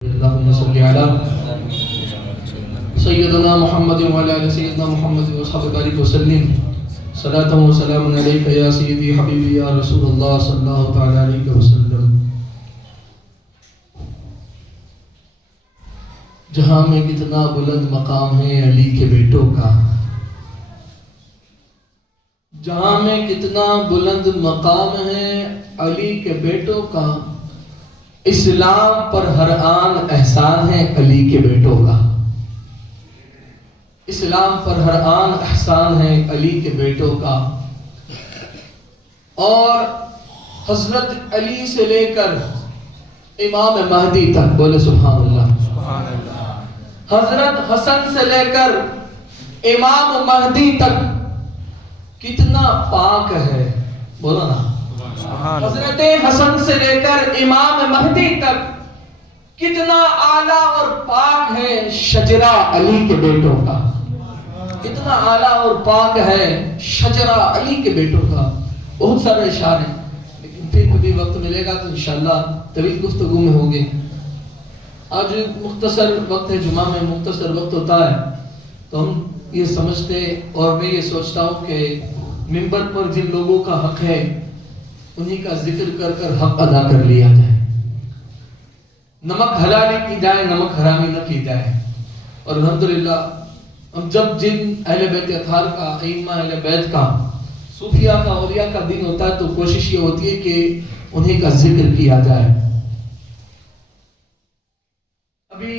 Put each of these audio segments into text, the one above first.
اللهم صل على سيدنا محمد وعلى آل سيدنا محمد وصحبه بارك وسلم صلاة وسلام عليك يا سيدي حبيبي يا رسول الله صلى الله تعالى عليه وسلم. جہاں میں کتنا بلند مقام ہے علی کے بیٹوں کا، جہاں میں کتنا بلند مقام ہے علی کے بیٹوں کا، اسلام پر ہر آن احسان ہے علی کے بیٹوں کا. اسلام پر ہر آن احسان ہے علی کے بیٹوں کا. اور حضرت علی سے لے کر امام مہدی تک، بولے سبحان اللہ. حضرت حسن سے لے کر امام مہدی تک کتنا پاک ہے، بولو نا. حضرت حسن سے لے کر امام مہدی تک کتنا اعلیٰ اور پاک ہے شجرہ علی کے بیٹوں کا. کتنا اعلیٰ اور پاک ہے شجرہ علی کے بیٹوں کا. بہت سارے اشعار ہیں، لیکن پھر کبھی وقت ملے گا تو انشاءاللہ طویل گفتگو میں ہوگے. آج مختصر وقت ہے، جمعہ میں مختصر وقت ہوتا ہے تو ہم یہ سمجھتے اور میں یہ سوچتا ہوں کہ منبر پر جن لوگوں کا حق ہے انہی کا ذکر کر کر حق ادا کر لیا جائے. نمک حلالی کی جائے، نمک حرامی نہ کی جائے. اور الحمدللہ ہم جب جن اہل بیت اطہار کا، ائمہ اہل بیت کا، صوفیاء کا، اولیاء کا دن ہوتا ہے تو کوشش یہ ہوتی ہے کہ انہی کا ذکر کیا جائے. ابھی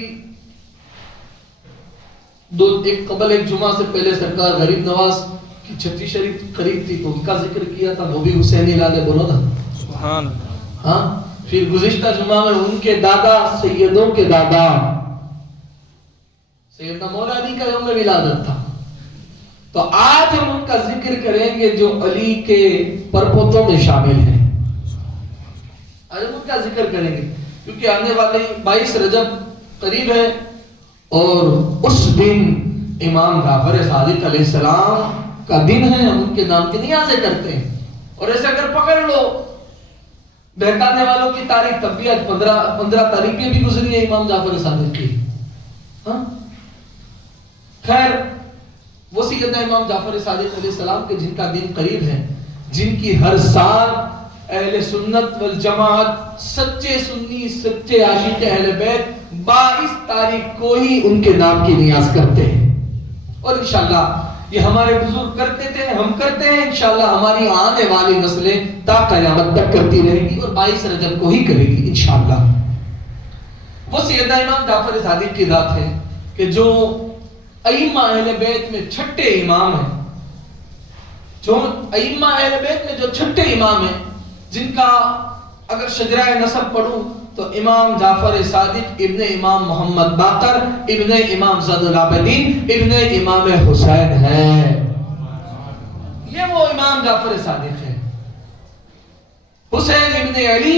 قبل ایک جمعہ سے پہلے سرکار غریب نواز کی چھٹی شریف قریب تھی تو ان کا ذکر کیا تھا. وہ بھی حسینی لالے، بولو نا سبحان. ہاں، پھر گزشتہ جمعہ میں ان کے دادا، سیدوں کے دادا سیدنا مولا علی کا یوم ولادت تھا. تو آج ہم ان کا ذکر کریں گے جو علی کے پرپوتوں میں شامل ہیں. آج ہم ان کا ذکر کریں گے کیونکہ آنے والے 22 رجب قریب ہے اور اس دن امام جعفر صادق علیہ السلام کا دن ہے. ہم ان کے نام کی نیازیں کرتے ہیں. اور ایسے اگر پکڑ لو بہکانے والوں کی تاریخ، تب بھی آج 15 تاریخیں بھی گزری ہے امام جعفر صادق کی. ہاں خیر، وہ سیدنا امام جعفر صادق علیہ السلام کے جن کا دن قریب ہے، جن کی ہر سال اہل سنت والجماعت، سچے سنی، سچے عاشق اہل بیت 22 تاریخ کو ہی ان کے نام کی نیاز کرتے ہیں. اور انشاءاللہ یہ ہمارے بزرگ کرتے تھے، ہم کرتے ہیں. انشاءاللہ ہماری آنے والی نسلیں تا قیامت تک کرتی رہے گی اور 22 رجب کو ہی کرے گی انشاءاللہ. وہ سیدنا امام جعفر صادق کی ذات ہے کہ جو ائمہ اہل بیت میں چھٹے امام ہیں. جو ائمہ اہل بیت میں جو چھٹے امام ہیں، جن کا اگر شجرہ نسب پڑھوں تو امام جعفر صادق ابن امام محمد باقر ابن امام زین العابدین ابن امام حسین ہے. یہ وہ امام جعفر صادق ہے. حسین ابن علی،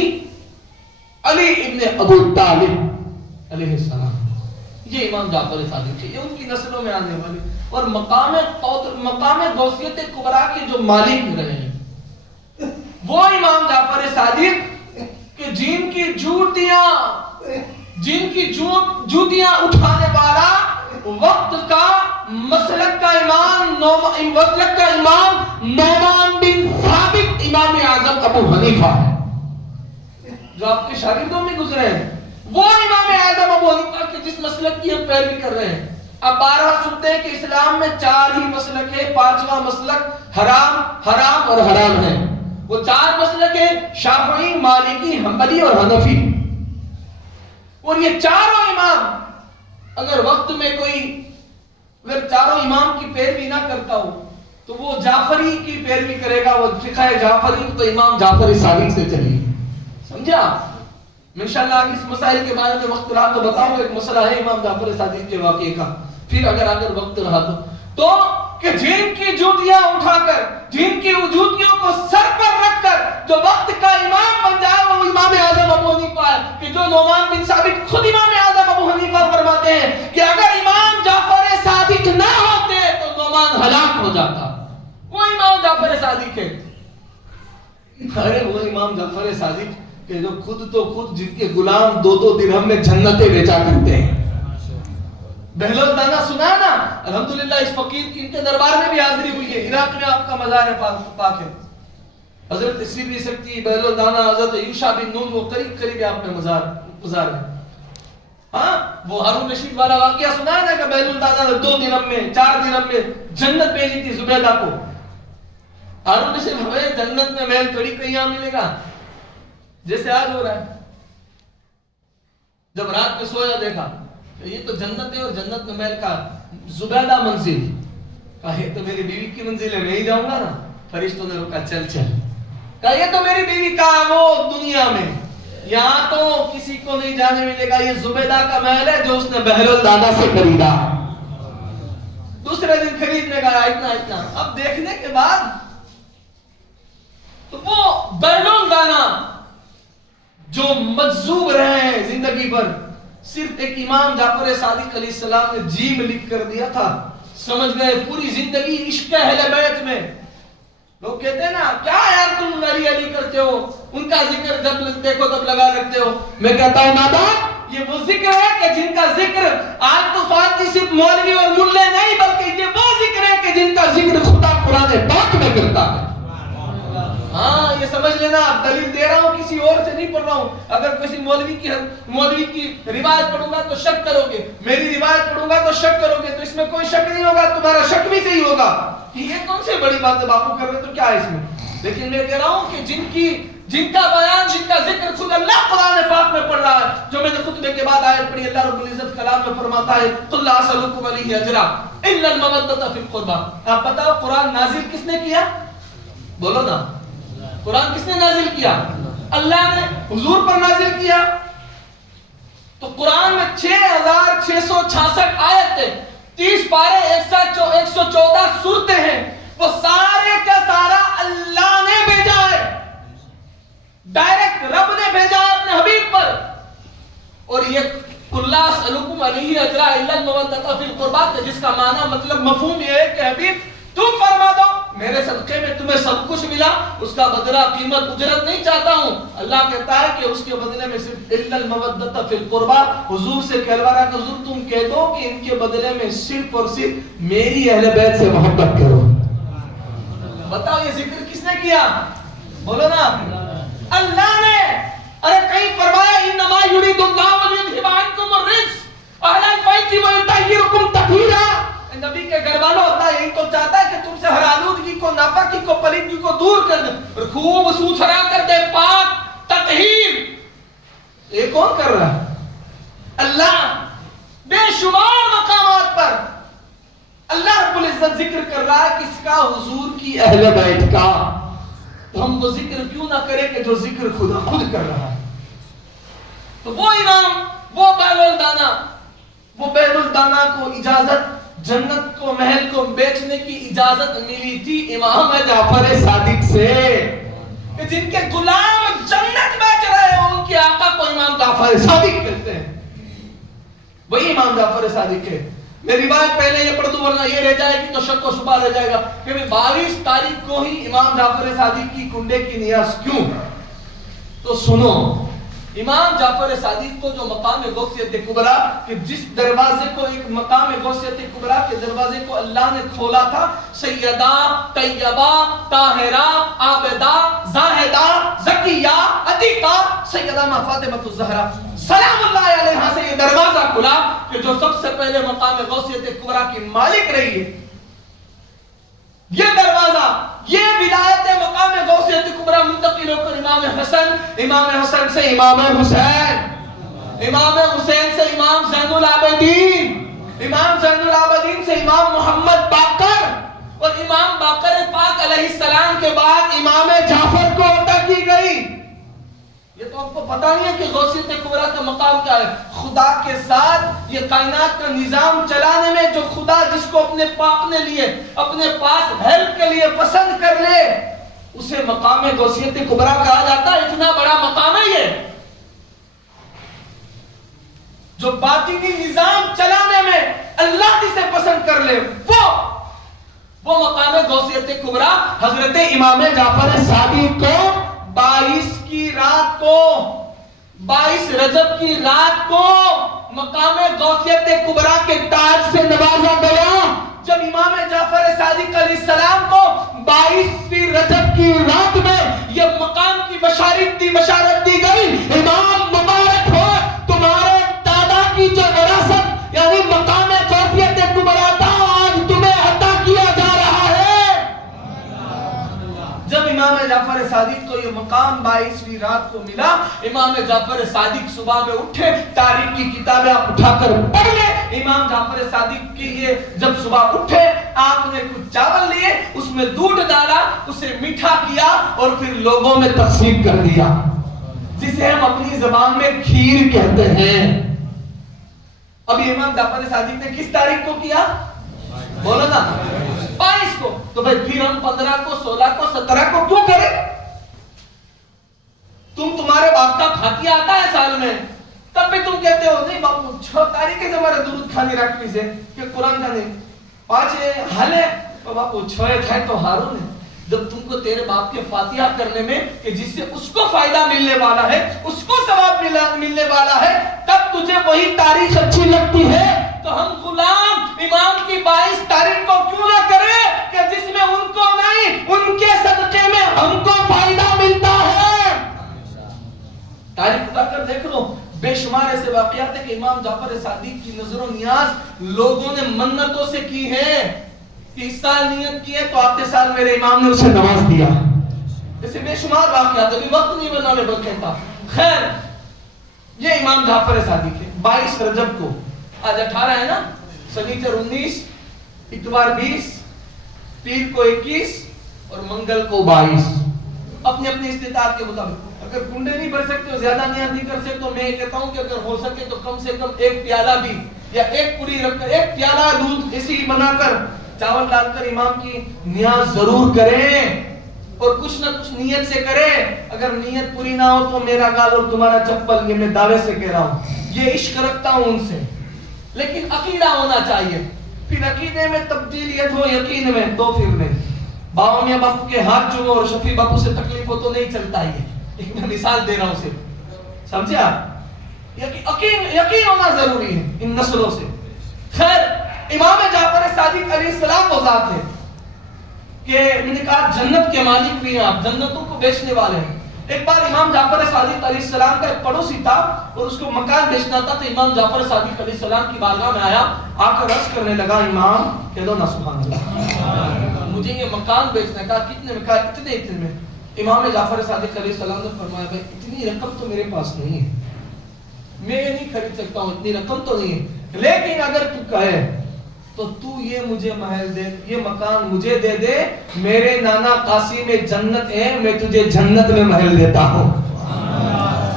علی ابن ابو طالب علیہ السلام، یہ امام جعفر صادق ہے. یہ ان کی نسلوں میں آنے والے اور مقام غوثیت کبریٰ کے جو مالک رہے ہیں وہ امام جعفر صادق کہ جن کی جوتیاں اٹھانے والا وقت کا مسلک کا امام نعمان بن ثابت امام اعظم ابو حنیفہ ہے، جو آپ کے شاگردوں میں گزرے ہیں. وہ امام اعظم ابو حنیفہ کے جس مسلک کی ہم پیروی کر رہے ہیں. اب 12 سنتے ہیں کہ اسلام میں 4 ہی مسلک ہے، 5واں مسلک حرام اور حرام ہے. وہ 4 مسلک ہیں، شافعی، مالکی، حنبلی اور حنفی. اور یہ چاروں امام اگر وقت میں اگر چاروں امام کی پیروی نہ کرتا ہو تو وہ جعفری کی پیروی کرے گا. وہ فقہ جعفری تو امام جعفر صادق سے چلی. سمجھا؟ میں انشاءاللہ اس مسائل کے بارے میں وقت رہا تو بتاؤں گا. ایک مسئلہ ہے امام جعفر صادق کے واقعے کا، پھر اگر وقت رہا تو کہ جن کی جوتیاں اٹھا کر، جن کی جوتیوں کو سر پر رکھ کر جو وقت کا امام بن جائے وہ امام اعظم ابو حنیفہ ہے. کہ جو نعمان بن ثابت خود امام اعظم ابو حنیفہ فرماتے ہیں کہ اگر امام جعفر صادق نہ ہوتے تو نعمان ہلاک ہو جاتا. وہ امام جعفر صادق ہے. ارے وہ امام جعفر صادق کہ جو خود تو خود جن کے غلام 2-2 درہم میں جنتیں بیچا کرتے ہیں. بہلول دانا سنا نا, الحمدللہ اس فقیر کی ان کے دربار میں بھی حاضری ہوئی ہے. عراق میں آپ کا مزار پاک ہے. حضرت سیبی سکتی, بہلول دانا, حضرت یوشع بن نون, وہ قریب آپ میں مزار ہے. ہاں, وہ ہارون رشید والا واقعہ سنا ہے نا کہ بہلول دانا نے 2 درہم میں 4 درہم میں جنت بھیجی تھی زبیدہ کو. ہارون رشید, ہمیں جنت میں محل تھوڑی کہیں یہاں ملے گا جیسے آج ہو رہا ہے. جب رات میں سویا دیکھا یہ تو جنت ہے اور جنت میں محل کا زبیدہ منزل, کہا یہ تو میری بیوی کی منزل ہے, میں ہی جاؤں گا نا. فرشتوں نے روکا, چل کہا یہ تو میری بیوی کا وہ دنیا میں, یہاں تو کسی کو نہیں جانے ملے گا. یہ زبیدہ کا محل ہے جو اس نے بہلول دانا سے خریدا. دوسرے دن خریدنے گیا اتنا. اب دیکھنے کے بعد تو وہ بہلول دانا جو مجذوب رہے ہیں زندگی پر, صرف ایک امام جعفر صادق علیہ السلام نے جیم لکھ کر دیا تھا, سمجھ گئے پوری زندگی عشق اہل بیت میں. لوگ کہتے ہیں نا, کیا یار تم علی علی کرتے ہو, ان کا ذکر جب دیکھو تب لگا رکھتے ہو. میں کہتا ہوں نادا, یہ وہ ذکر ہے کہ جن کا ذکر آج تو فاتح صرف مولوی اور ملے نہیں, بلکہ یہ وہ ذکر ہے کہ جن کا ذکر خدا قرآن پاک میں کرتا ہے. ہاں, یہ سمجھ لینا, آپ دلیل دے رہا ہوں, کسی اور سے نہیں پڑھ رہا ہوں. اگر کسی مولوی کی روایت پڑھوں گا تو شک کرو گے, میری روایت پڑھوں گا تو شک کرو گے, تو اس میں کوئی شک نہیں ہوگا, تمہارا شک بھی صحیح ہوگا. یہ کون سی بڑی بات ہے باپو کر رہے تو کیا ہے اس میں. لیکن میں کہہ رہا ہوں کہ جن کا بیان, جن کا ذکر خود اللہ قرآن پاک میں پڑھ رہا ہے, جو میں نے خطبے کے بعد آیت پڑھی, اللہ رب العزت کلام میں فرماتا ہے قل لا اسألکم علیہ اجرا الا المودۃ فی القربى. آپ بتاؤ قرآن نازل کس نے کیا؟ بولو نا, قرآن کس نے نازل کیا؟ اللہ نے حضور پر نازل کیا. تو قرآن میں 6666 آیتیں, 30 پارے, 114 سورتیں ہیں. وہ سارے کا سارا اللہ نے بھیجا ہے, ڈائریکٹ رب نے بھیجا اپنے حبیب پر. اور یہ قل لا اسألکم علیہ اجرا الا المودۃ فی القربى, جس کا معنی مطلب مفہوم یہ ہے کہ حبیب تم فرما دو میرے صدقے میں تمہیں سب کچھ ملا, اس کا بدلہ قیمت اجرت نہیں چاہتا ہوں. اللہ کہتا ہے کہ اس کے بدلے میں صرف الا المودۃ فی القربى. حضور سے کہلوا رہا کہ حضور تم کہہ دو کہ ان کے بدلے میں صرف اور صرف میری اہل بیت سے محبت کرو. بتاؤ یہ ذکر کس نے کیا؟ بولو نا, اللہ نے. ارے کہیں فرمایا انما یرید اللہ لیذھب عنکم الرجس اہل البیت ویطہرکم تطہیرا. نبی کے گھر والوں اللہ یہی تو چاہتا ہے کہ تم سے ہر آلودگی کو, ناپاکی کو, پلیدگی کو دور کر دے اور خوب ستھرا کر دے, پاک تطہیر. یہ کون کر رہا ہے؟ اللہ. بے شمار مقامات پر اللہ رب العزت ذکر کر رہا ہے کس کا؟ حضور کی اہل بیت کا. تو ہم وہ ذکر کیوں نہ کریں کہ جو ذکر خدا خود کر رہا ہے. تو وہ امام, وہ بہلول دانا کو اجازت, جنت کو, محل کو بیچنے کی اجازت ملی تھی امام جعفر صادق سے, کہ جن کے غلام جنت بیچ رہے ہیں ان کے آقا کو امام جعفر صادق کہتے ہیں. وہی امام جعفر صادق ہے. میں روایت پہلے یہ پڑھ دوں ورنہ یہ رہ جائے گی تو شک و شبہ رہ جائے گا کہ 22 تاریخ کو ہی امام جعفر صادق کی کنڈے کی نیاز کیوں. تو سنو, امام جعفر صادق کو جو مقام غوثیت کبریٰ, کہ جس دروازے کو, ایک مقام غوثیت کبریٰ کے دروازے کو اللہ نے کھولا تھا, سیدہ, طیبہ, طاہرہ, عابدہ, زاہدہ, زکیہ, عتیقہ, سیدہ ماں فاطمہ الزہرا سلام اللہ علیہا سے یہ دروازہ کھلا کہ جو سب سے پہلے مقام غوثیت کبریٰ کی مالک رہی ہے. یہ دروازہ, یہ ولایت مقام غوثیت کبریٰ منتقل ہو کر امام حسن, امام حسن سے امام حسین, امام حسین سے امام زین العابدین, امام زین العابدین سے امام محمد باقر, اور امام باقر پاک علیہ السلام کے بعد امام جعفر کو عطا کی گئی. یہ تو آپ کو پتہ نہیں ہے کہ غوثیت کبریٰ کا مقام کیا ہے. خدا کے ساتھ یہ کائنات کا نظام چلانے میں جو خدا جس کو اپنے لیے اپنے پاس ہیلپ کے لیے پسند کر لے اسے مقام غوثیت کبریٰ کہا جاتا ہے. اتنا بڑا مقام ہے یہ, جو باطنی نظام چلانے میں اللہ جسے پسند کر لے وہ مقام غوثیت کبریٰ حضرت امام جعفر صادق کو 22 کی رات کو 22 رجب کی رات کو مقام غوثیت کبریٰ کے تاج سے نوازا گیا. جب امام جعفر صادق علیہ السلام کو 22 رجب کی رات میں یہ مقام کی بشارت دی گئی، امام مبارک ہو تمہارے دادا کی جو وراثت یعنی مقام غوثیت کبریٰ تھا آج تمہیں عطا کیا جا رہا ہے. جب امام جعفر صادق کو یہ مقام 22ویں رات کو ملا، امام جعفر صادق صبح میں اٹھے، تاریخ کی کتابیں آپ اٹھا کر پڑھ لیں. امام جعفر صادق کی یہ جب صبح اٹھے، آپ نے کچھ چاول لیے، اس میں دودھ ڈالا، اسے میٹھا کیا اور پھر لوگوں میں تقسیم کر دیا، جسے ہم اپنی زبان میں کھیر کہتے ہیں. ابھی امام جعفر صادق نے کس تاریخ کو کیا؟ بولو نا، 22 کو. تو بھائی پھر ہم 15 کو 16 کو 17 کو کیوں کریں؟ تمہارے باپ کا فاتحہ آتا ہے سال میں، تب بھی تم کہتے ہو نہیں باپو 6 تاریخ ہے ہمارا درود کھانی رکھنی سے کہ قرآن کا نہیں 5 حل ہے تو باپو 6 تھے تو ہارون ہے. جب تم کو تیرے باپ کے فاتحہ کرنے میں کہ جس سے اس کو فائدہ ملنے والا ہے، اس کو ثواب ملنے والا ہے، تب تجھے وہی تاریخ اچھی لگتی ہے، تو ہم غلام امام کی 22 تاریخ کو کیوں نہ کریں کہ جس میں ان کو نہیں ان کے صدقے میں ہم کو فائدہ ملتا ہے. تاریخ اٹھا کر دیکھ لو، بے شمار ایسے واقعات ہیں کہ امام جعفر صادق کی نظر و نیاز لوگوں نے منتوں سے کی ہے کہ اس سال نیت کی ہے تو آتے سال میرے امام نے اسے نواز دیا. ایسے بے شمار واقعات، ابھی وقت نہیں بننا میں بل کہتا. خیر، یہ امام جعفر صادق ہے. 22 رجب کو، آج 18 ہے نا، سنیچر 19، اتوار 20، پیر کو 21 اور منگل کو 22. اپنی اپنی استطاعت کے مطابق. اگر کنڈے نہیں بھر سکتے ہو، زیادہ نیت نہیں کر سکتے تو میں کہتا ہوں کہ اگر ہو سکے تو کم سے کم 1 پیالہ بھی یا 1 پوری رکھ کر 1 پیالہ دودھ اسی بنا کر چاول ڈال کر امام کی نیاز ضرور کریں اور کچھ نہ کچھ نیت سے کریں. اگر نیت پوری نہ ہو تو میرا گال اور تمہارا چپل، یہ میں دعوے سے کہہ رہا ہوں، یہ عشق رکھتا ہوں ان سے، لیکن عقیدہ ہونا چاہیے. پھر عقیدے میں تبدیلیت ہو یقین میں تو پھر نہیں. بابا میاں باپو کے ہاتھ جو اور شفیع باپو سے تکلیف ہو تو نہیں چلتا. یہ ایک میں مثال دے رہا ہوں اسے، سمجھے آپ؟ یقین ہونا ضروری ہے ان نسلوں سے. خیر، امام جعفر صادق علیہ السلام وہ ذات ہے کہ میں نے کہا جنت کے مالک بھی ہیں، آپ جنتوں کو بیچنے والے ہیں. ایک بار امام جعفر صادق علیہ السلام کا ایک پڑوسی تھا اور اس کو مکان بیچنا تھا، تو امام جعفر صادق علیہ السلام کی بارگاہ میں آیا، آ کر عرض کرنے لگا، امام کہہ دو نا سبحان اللہ، مجھے یہ مکان بیچنا. کہا کتنے میں؟ کہا اتنے میں. امام جعفر صادق علیہ السلام نے فرمایا، بھائی اتنی رقم تو میرے پاس نہیں ہے، میں یہ نہیں خرید سکتا ہوں، اتنی رقم تو نہیں ہے، لیکن اگر تو کہے تو تو یہ مجھے محل دے، یہ مکان مجھے دے دے، میرے نانا قاسم میں جنت ہے، میں تجھے جنت میں محل دیتا ہوں.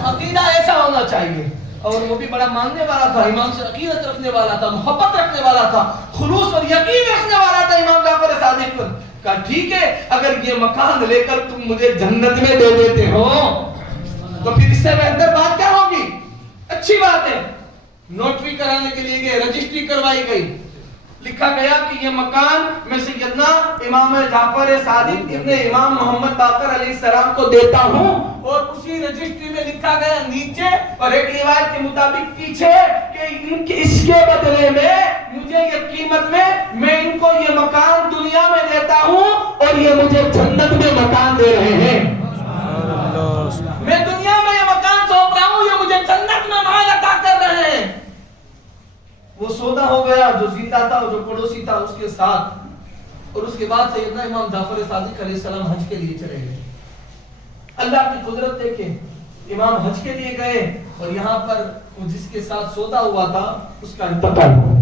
عقیدہ ایسا ہونا چاہیے. اور وہ بھی بڑا ماننے والا تھا، امام سے عقیدت رکھنے والا تھا، محبت رکھنے والا تھا، خلوص اور یقین رکھنے والا تھا امام جعفر صادق پر. کہا ٹھیک ہے، اگر یہ مکان لے کر تم مجھے جنت میں دے دیتے ہو تو پھر اس سے بہتر بات کیا ہوگی؟ اچھی بات ہے. نوٹری کرانے کے لیے گئے، رجسٹری کروائی گئی، لکھا گیا کہ یہ مکان میں سیدنا امام جعفر صادق ابن امام محمد باقر علیہ السلام کو دیتا ہوں. اور اسی رجسٹری میں لکھا گیا نیچے اور ایک روایت کے مطابق پیچھے کہ اس کے بدلے میں مجھے یہ قیمت میں ان کو یہ مکان دنیا میں دیتا ہوں اور یہ مجھے جنت میں مکان دے رہے ہیں. میں دنیا میں یہ مکان سونپ رہا ہوں، یہ مجھے جنت میں مال عطا کر رہے ہیں. وہ سودا ہو گیا، جو زندہ تھا اور جو پڑوسی تھا اس کے ساتھ. اور اس کے بعد سیدنا امام جعفر صادق علیہ السلام حج کے لیے چلے گئے. اللہ کی قدرت دیکھیں، امام حج کے لیے گئے اور یہاں پر جس کے ساتھ سودا ہوا تھا اس کا انتقال ہوا،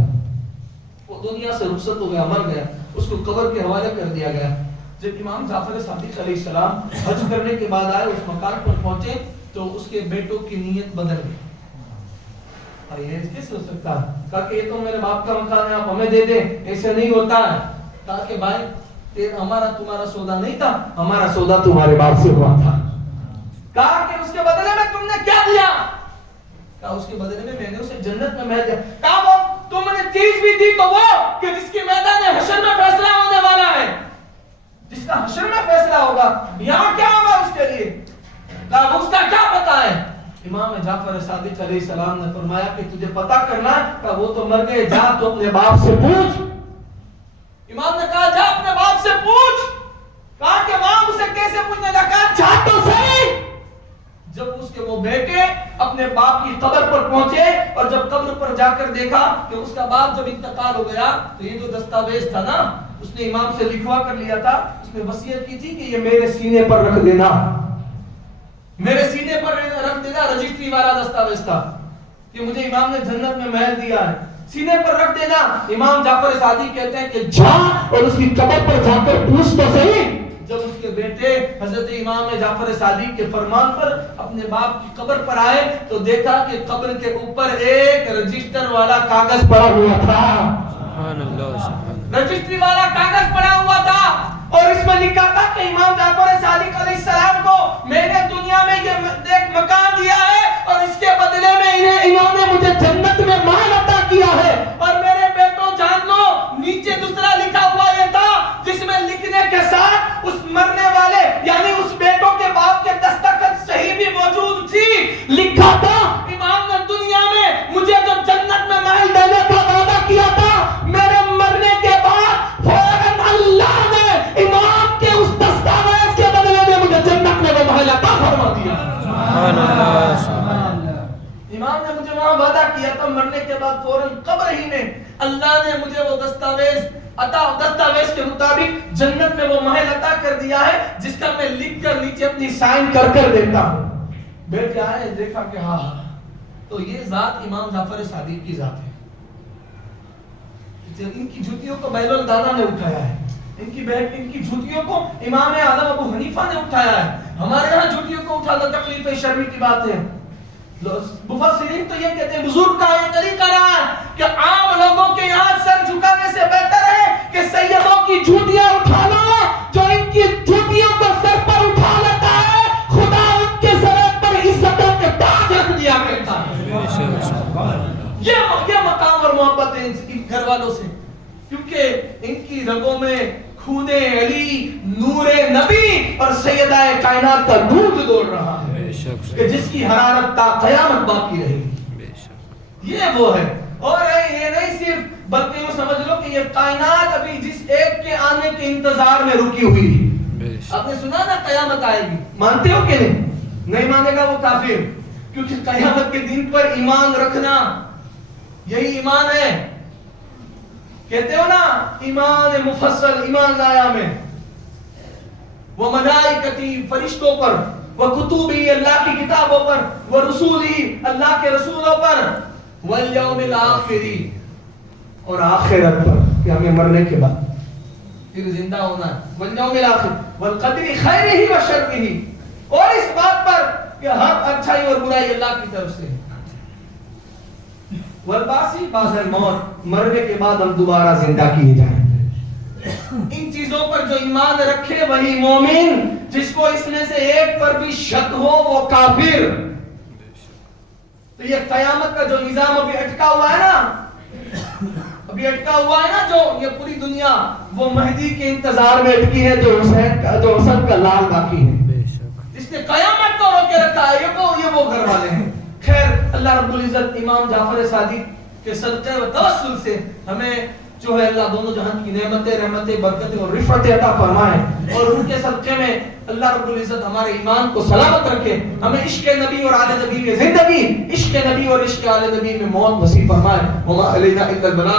وہ دنیا سے رخصت ہو گیا، مر گیا، اس کو قبر کے حوالے کر دیا گیا. جب امام جعفر صادق علیہ السلام حج کرنے کے بعد آئے، اس مکان پر پہنچے تو اس کے بیٹوں کی نیت بدل گئی. یہ کیسے ہو سکتا ہے؟ کہا کہ یہ تو میرے باپ کا مکان ہے، آپ ہمیں دے دیں، ایسے نہیں ہوتا ہے. کہا کہ بھائی ہمارا تمہارا سودا نہیں تھا، ہمارا سودا تمہارے باپ سے ہوا تھا. کہا کہ اس کے بدلے میں تم نے کیا دیا؟ کہا اس کے بدلے میں نے اسے جنت میں محل دیا. کہا وہ تم نے چیز بھی دی تو وہ کہ جس کی میدان حشر میں فیصلہ ہونے والا ہے، جس کا حشر میں فیصلہ ہوگا. یہاں کیا ہوگا اس کے لیے؟ کہا اس کا کیا پتا ہے؟ امام جعفر صادق علیہ السلام نے فرمایا کہ تجھے پتا کرنا ہے؟ کہا وہ تو مر گئے، جا تو اپنے باپ سے پوچھ۔ امام نے کہا جا اپنے باپ سے پوچھ۔ کہا کہ ماں اسے کیسے پوچھنے لگا؟ کہا جا تو صحیح۔ جب اس کے وہ بیٹے اپنے باپ کی قبر پر پہنچے اور جب قبر پر جا کر دیکھا کہ اس کا باپ جب انتقال ہو گیا تو یہ جو دستاویز تھا نا اس نے امام سے لکھوا کر لیا تھا، اس نے وصیت کی تھی کہ یہ میرے سینے پر رکھ دینا، میرے سینے پر رکھ دینا، رجسٹری والا دستاویز تھا کہ مجھے امام نے جنت میں محل دیا ہے، سینے پر رکھ دینا۔ امام جعفر صادق کہتے ہیں کہ جا اور اس کی قبر پر جا کر پوچھ تو صحیح۔ جب اس کے بیٹے حضرت امام جعفر صادق کے فرمان پر اپنے باپ کی قبر پر آئے تو دیکھا کہ قبر کے اوپر ایک رجسٹر والا کاغذ پڑا ہوا تھا، رجسٹری والا کاغذ پڑا ہوا تھا اور اس میں لکھا تھا کہ امام جعفر صادق علیہ السلام کو میں نے دنیا میں یہ ایک مکان دیا ہے اور اس کے بدلے میں انہوں نے مجھے جنت میں محل عطا کیا ہے۔ اور میرے بیٹوں جان لو نیچے دوسرا لکھا ہوا یہ تھا جس میں لکھنے کے ساتھ اس مرنے والے یعنی اس بیٹوں کے باپ کے دستخط صحیح بھی موجود تھی، لکھا تھا امام نے دنیا میں مجھے جو جنت میں محل دینے کا وعدہ کیا تھا میرے مرنے کے بعد فوراً اللہ نے امام کے اس دستاویز کے بدلے میں مجھے جنت میں وہ محل عطا فرما دیا۔ سبحان اللہ، امام نے مجھے وہاں وعدہ کیا تھا، مرنے کے بعد فوراً قبر ہی میں اللہ نے مجھے وہ دستاویز کے مطابق جنت میں وہ محل عطا کر دیا ہے جس کا میں لکھ کر نیچے اپنی سائن کر کر دیتا ہوں۔ بیٹے آئے دیکھا کہ ہاں تو یہ ذات امام جعفر صادق کی ذات ہے۔ ان کی جوتیوں کو بیل الدانا نے اٹھایا ہے، ان کی جوتیوں کو امام اعظم ابو حنیفہ نے اٹھایا ہے، ہمارے ہاں جوتیوں کو اٹھانا تکلیف شرمی کی بات ہے۔ مفسرین تو یہ کہتے ہیں بزرگ کا یہ طریقہ رہا ہے کہ عام لوگوں کے یہاں سر جھکانے سے بہتر ہے کہ سیدوں کی جوتیاں اٹھا لو، جو ان کی جوتیوں کو سر پر اٹھا لیتا ہے خدا ان کے سر پر عزتوں کے تاج رکھ دیا کرتا ہے۔ یہ مقام اور محبت ہے ان گھر والوں سے، کیونکہ ان کی رگوں میں خون علی، نور نبی اور سیدہ کائنات کا دودھ دوڑ رہا ہے کہ جس کی حرارت تا قیامت باقی رہے گی۔ یہ وہ ہے، اور یہ نہیں صرف بلکہ یہ سمجھ لو کہ یہ کائنات ابھی جس ایک کے آنے کے انتظار میں رکی ہوئی ہے۔ آپ نے سنا نا قیامت آئے گی، مانتے ہو کہ نہیں مانے گا وہ کافر، کیونکہ قیامت کے دن پر ایمان رکھنا یہی ایمان ہے۔ کہتے ہو نا ایمان مفصل، ایمان لایا میں وہ ملائکتی فرشتوں پر، وہ کتبی اللہ کی کتابوں پر، وہ رسولی اللہ کے رسولوں پر، والیوم الاخری اور آخرت پر کہ ہمیں مرنے کے بعد پھر زندہ ہونا ہے، والیوم الاخر والقدر خیرہ و شرہ، اور اس بات پر کہ ہر اچھائی اور برائی اللہ کی طرف سے، والباسی بعد الموت، مرنے کے بعد ہم دوبارہ زندہ کیے جائیں۔ ان چیزوں پر جو ایمان رکھے وہی مومن، جس کو اس میں سے ایک پر بھی شک ہو وہ کافر۔ تو یہ قیامت کا جو نظام ابھی اٹکا ہوا ہے نا، جو یہ پوری دنیا وہ مہدی کے انتظار میں اٹکی ہے، جو حسن کا لال باقی ہے، جس نے قیامت کو روکے رکھا ہے، یہ وہ گھر والے ہیں۔ خیر اللہ رب العزت امام جعفر صادق کے صدقے و توسل سے ہمیں جو ہے اللہ دونوں جہان کی نعمتیں، رحمتیں، برکتیں اور رفعتیں عطا فرمائے، اور ان کے صدقے میں اللہ رب العزت ہمارے ایمان کو سلامت رکھے، ہمیں عشق نبی اور آل نبی میں زندگی، عشق نبی اور عشق آل نبی میں موت نصیب فرمائے۔ وما علینا الا البلاغ۔